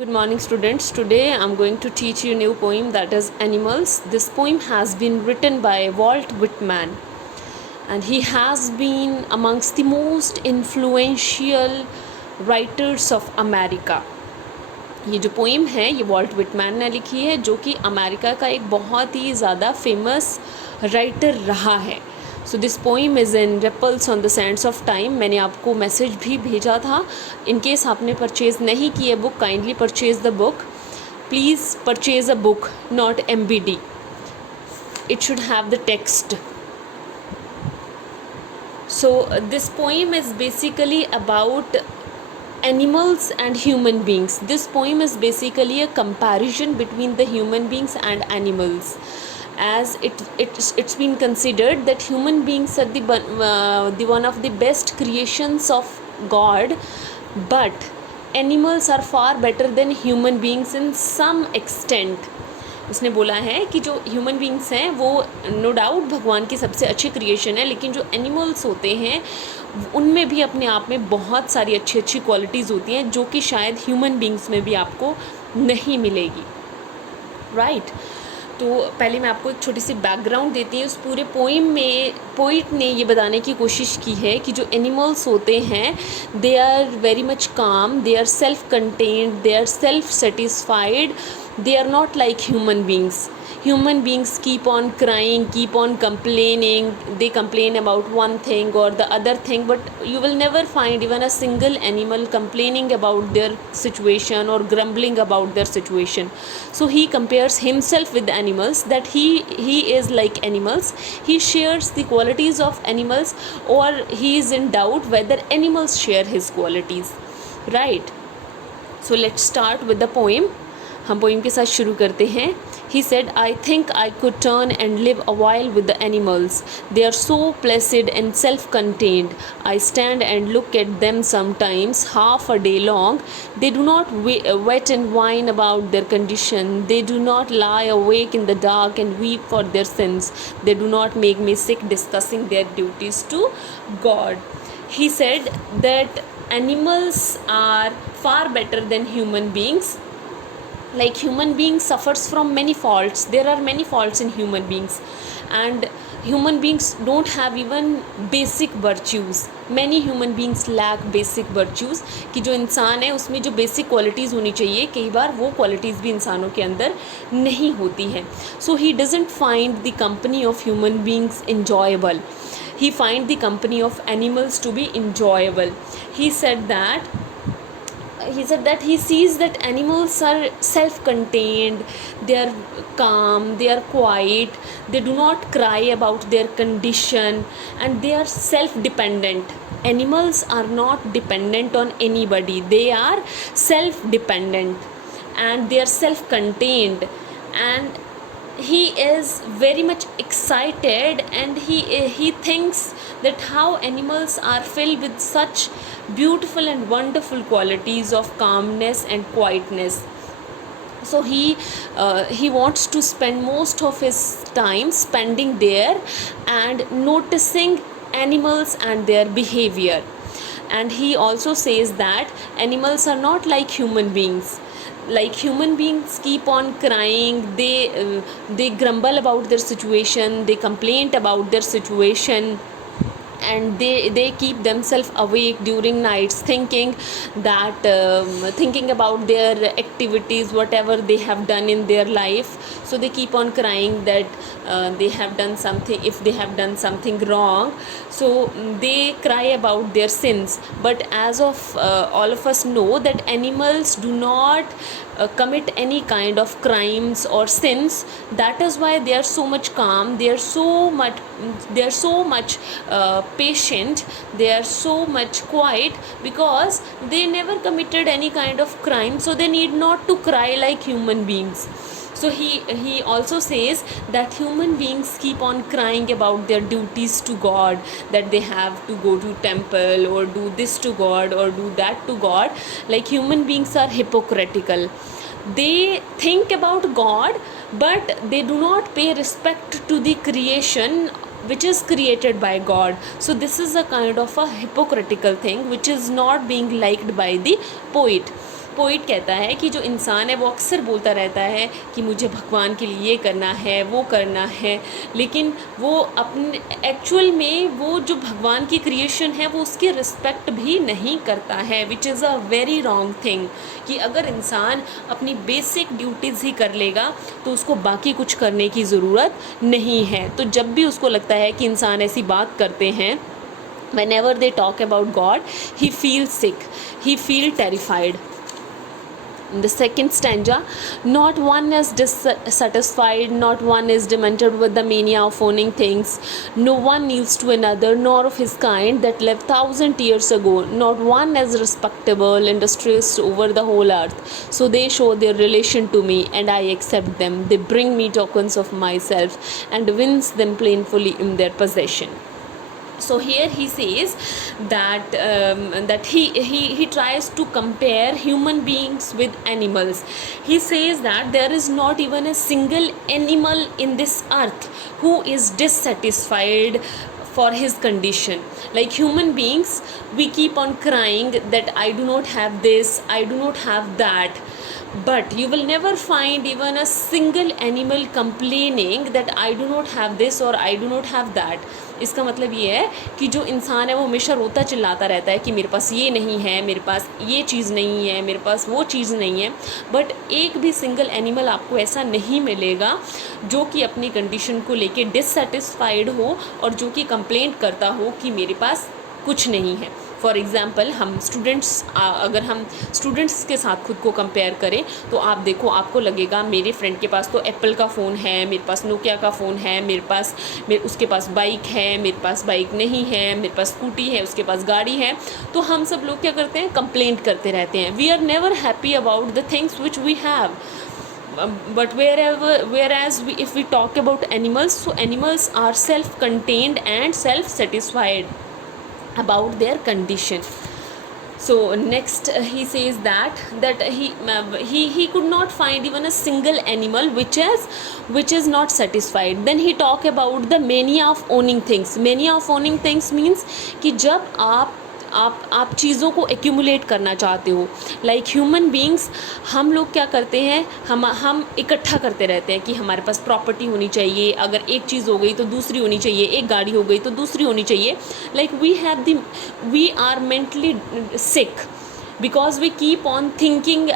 Good morning, students. Today I'm going to teach you a new poem, that is Animals. This poem has been written by Walt Whitman, and he has been amongst the most influential writers of America. ये जो poem है ये Walt Whitman ने लिखी है, जो कि America का एक बहुत ही ज़्यादा फेमस राइटर रहा है. So this poem is in ripples on the sands of time. मैंने आपको मैसेज भी भेजा था. इन केस आपने परचेज़ नहीं की है book, kindly purchase the book. Please purchase a book, not MBD. It should have the text. So this poem is basically about animals and human beings. This poem is basically a comparison between the human beings and animals, as it's been considered that human beings are the one of the best creations of God, but animals are far better than human beings in some extent. उसने बोला है कि जो human beings हैं वो no doubt भगवान की सबसे अच्छी क्रिएशन है, लेकिन जो एनिमल्स होते हैं उनमें भी अपने आप में बहुत सारी अच्छी अच्छी क्वालिटीज़ होती हैं जो कि शायद ह्यूमन बींग्स में भी आपको नहीं मिलेगी. राइट. तो पहले मैं आपको एक छोटी सी बैकग्राउंड देती हूँ. उस पूरे पोइम में पोइट ने ये बताने की कोशिश की है कि जो एनिमल्स होते हैं they are very much calm, they are self contented, they are self satisfied, they are not like human beings. Human beings keep on crying, keep on complaining. They complain about one thing or the other thing, but you will never find even a single animal complaining about their situation or grumbling about their situation. So he compares himself with the animals, that he is like animals. He shares the qualities of animals, or he is in doubt whether animals share his qualities. Right. So let's start with the poem. हम poem के साथ शुरू करते हैं. He said, I think I could turn and live a while with the animals. They are so placid and self-contained. I stand and look at them sometimes half a day long. They do not wet and whine about their condition. They do not lie awake in the dark and weep for their sins. They do not make me sick discussing their duties to God. He said that animals are far better than human beings. Like human beings suffers from many faults. There are many faults in human beings, and human beings don't have even basic virtues. Many human beings lack basic virtues. कि जो इंसान है उसमें जो basic qualities होनी चाहिए, कई बार वो qualities भी इंसानों के अंदर नहीं होती हैं. So he doesn't find the company of human beings enjoyable. He find the company of animals to be enjoyable. He said that he sees that animals are self-contained, they are calm, they are quiet, they do not cry about their condition, and they are self-dependent. Animals are not dependent on anybody. They are self-dependent and they are self-contained, and he is very much excited, and he thinks that how animals are filled with such beautiful and wonderful qualities of calmness and quietness. So he wants to spend most of his time spending there and noticing animals and their behavior. And he also says that animals are not like human beings. Like human beings keep on crying, they grumble about their situation, they complain about their situation, and they keep themselves awake during nights thinking that thinking about their activities, whatever they have done in their life. So they keep on crying that they have done something, if they have done something wrong, so they cry about their sins. But as of all of us know that animals do not commit any kind of crimes or sins. That is why they are so much calm, they are so much patient, they are so much quiet, because they never committed any kind of crime, so they need not to cry like human beings. So he also says that human beings keep on crying about their duties to God, that they have to go to temple or do this to God or do that to God. Like human beings are hypocritical. They think about God, but they do not pay respect to the creation which is created by God. So this is a kind of a hypocritical thing which is not being liked by the poet. Poet कहता है कि जो इंसान है वो अक्सर बोलता रहता है कि मुझे भगवान के लिए ये करना है, वो करना है, लेकिन वो अपने एक्चुअल में वो जो भगवान की क्रिएशन है वो उसकी रिस्पेक्ट भी नहीं करता है, which is a very wrong thing. कि अगर इंसान अपनी बेसिक ड्यूटीज़ ही कर लेगा तो उसको बाकी कुछ करने की ज़रूरत नहीं है। तो जब भी उसको लगता है कि इंसान ऐसी बात करते हैं, whenever they talk about God, he feels sick, he feels terrified. In the second stanza, not one is dissatisfied, not one is demented with the mania of owning things. No one kneels to another, nor of his kind that lived 1,000 years ago. Not one is respectable, industrious over the whole earth. So they show their relation to me, and I accept them. They bring me tokens of myself, and wins them plainly in their possession. So here he says that that he tries to compare human beings with animals. He says that there is not even a single animal in this earth who is dissatisfied for his condition. Like human beings, we keep on crying that I do not have this, I do not have that, but you will never find even a single animal complaining that I do not have this or I do not have that. इसका मतलब ये है कि जो इंसान है वो हमेशा रोता चिल्लाता रहता है कि मेरे पास ये नहीं है, मेरे पास ये चीज़ नहीं है, मेरे पास वो चीज़ नहीं है, बट एक भी सिंगल एनिमल आपको ऐसा नहीं मिलेगा जो कि अपनी कंडीशन को लेके डिससेटिस्फाइड हो और जो कि कंप्लेंट करता हो कि मेरे पास कुछ नहीं है। फॉर एग्ज़ाम्पल हम स्टूडेंट्स, अगर हम स्टूडेंट्स के साथ खुद को कंपेयर करें तो आप देखो, आपको लगेगा मेरे फ्रेंड के पास तो एप्पल का फ़ोन है, मेरे पास नोकिया का फ़ोन है, उसके पास बाइक है, मेरे पास बाइक नहीं है, मेरे पास स्कूटी है, उसके पास गाड़ी है। तो हम सब लोग क्या करते हैं, कंप्लेंट करते रहते हैं। We are never happy about the things which we have. But whereas if we talk about animals, so animals are self-contained and self-satisfied about their condition. So next he says that he could not find even a single animal which is not satisfied. Then he talk about the mania of owning things. Mania of owning things means कि जब आप चीज़ों को accumulate करना चाहते हो, like human beings, हम लोग क्या करते हैं, हम इकट्ठा करते रहते हैं कि हमारे पास प्रॉपर्टी होनी चाहिए, अगर एक चीज़ हो गई तो दूसरी होनी चाहिए, एक गाड़ी हो गई तो दूसरी होनी चाहिए। Like we are mentally sick because we keep on thinking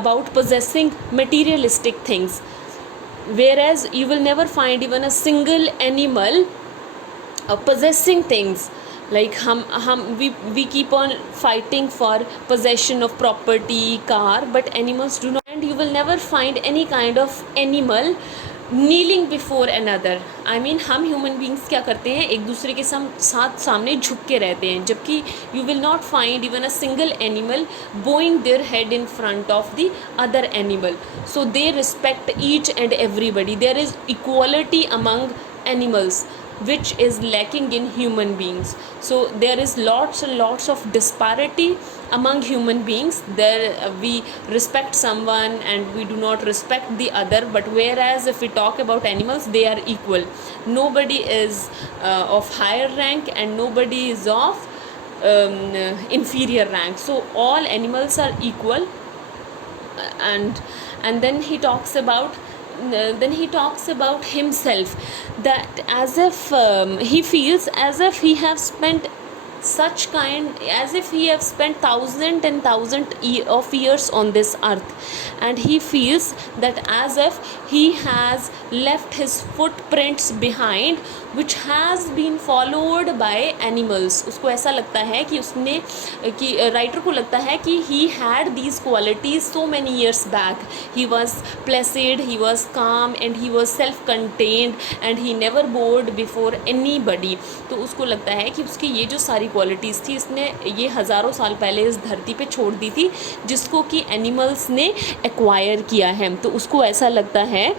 about possessing materialistic things, whereas you will never find even a single animal possessing things. Like we keep on fighting for possession of property, car, but animals do not. And you will never find any kind of animal kneeling before another. I mean, हम human beings क्या करते हैं, एक दूसरे के साथ सामने झुक के रहते हैं, जबकि you will not find even a single animal bowing their head in front of the other animal. So they respect each and everybody. There is equality among animals, which is lacking in human beings. So there is lots and lots of disparity among human beings. There we respect someone and we do not respect the other, but whereas if we talk about animals, they are equal. Nobody is of higher rank and nobody is of inferior rank. So all animals are equal. And then he talks about himself, that as if he feels as if he have spent as if he have spent thousand and thousand of years on this earth, and he feels that as if he has left his footprints behind which has been followed by animals. उसको ऐसा लगता है कि writer को लगता है कि he had these qualities so many years back. He was placid, he was calm, and he was self-contained, and he never bowed before anybody. तो उसको लगता है कि उसकी ये जो सारी क्वालिटीज़ थी, इसने ये हज़ारों साल पहले इस धरती पे छोड़ दी थी, जिसको कि एनिमल्स ने एक्वायर किया है। तो उसको ऐसा लगता है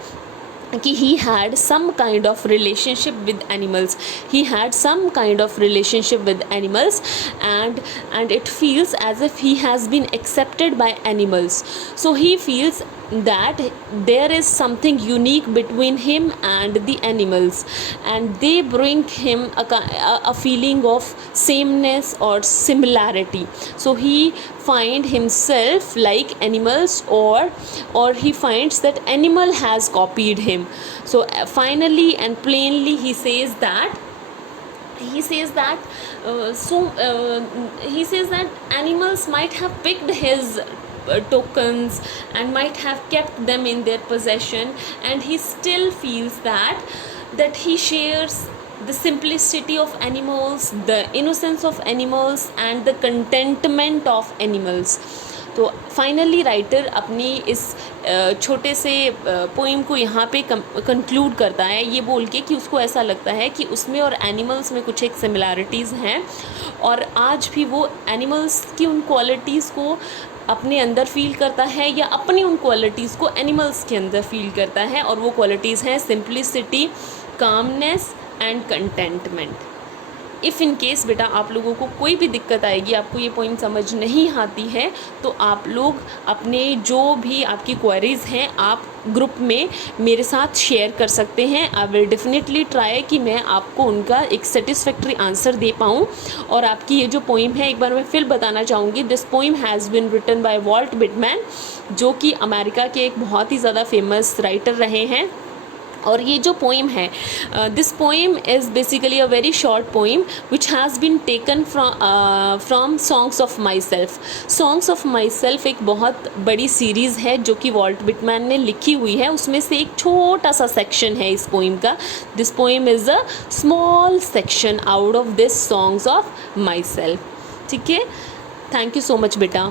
कि he had some kind of relationship with animals. He had some kind of relationship with animals, and it feels as if he has been accepted by animals. So he feels that there is something unique between him and the animals, and they bring him a feeling of sameness or similarity. So he find himself like animals, or he finds that animal has copied him. So finally and plainly he says that he says that he says that animals might have picked his tokens and might have kept them in their possession, and he still feels that he shares the simplicity of animals, the innocence of animals, and the contentment of animals. तो finally writer अपनी इस छोटे से poem को यहाँ पे conclude करता है ये बोल के कि उसको ऐसा लगता है कि उसमें और एनिमल्स में कुछ एक सिमिलैरिटीज़ हैं, और आज भी वो एनिमल्स की उन क्वालिटीज़ को अपने अंदर फील करता है या अपनी उन क्वालिटीज़ को एनिमल्स के अंदर फील करता है, और वो क्वालिटीज़ हैं simplicity, calmness and contentment. If in case बेटा आप लोगों को कोई भी दिक्कत आएगी, आपको ये पॉइंट समझ नहीं आती है, तो आप लोग अपने जो भी आपकी क्वेरीज़ हैं आप ग्रुप में मेरे साथ शेयर कर सकते हैं. आई विल डेफिनेटली ट्राई कि मैं आपको उनका एक सेटिस्फैक्ट्री आंसर दे पाऊँ. और आपकी ये जो पोइम है एक बार मैं फिर बताना चाहूँगी, this poem has been written by Walt Whitman, जो कि अमेरिका के एक बहुत ही ज़्यादा फेमस राइटर रहे हैं. और ये जो पोइम है, this poem is basically a very short poem which has been taken from songs of myself. Songs of myself एक बहुत बड़ी सीरीज़ है जो कि वॉल्ट विटमैन ने लिखी हुई है, उसमें से एक छोटा सा सेक्शन है इस पोइम का. This poem is a small section out of this songs of my self. ठीक है, थैंक यू सो मच बेटा.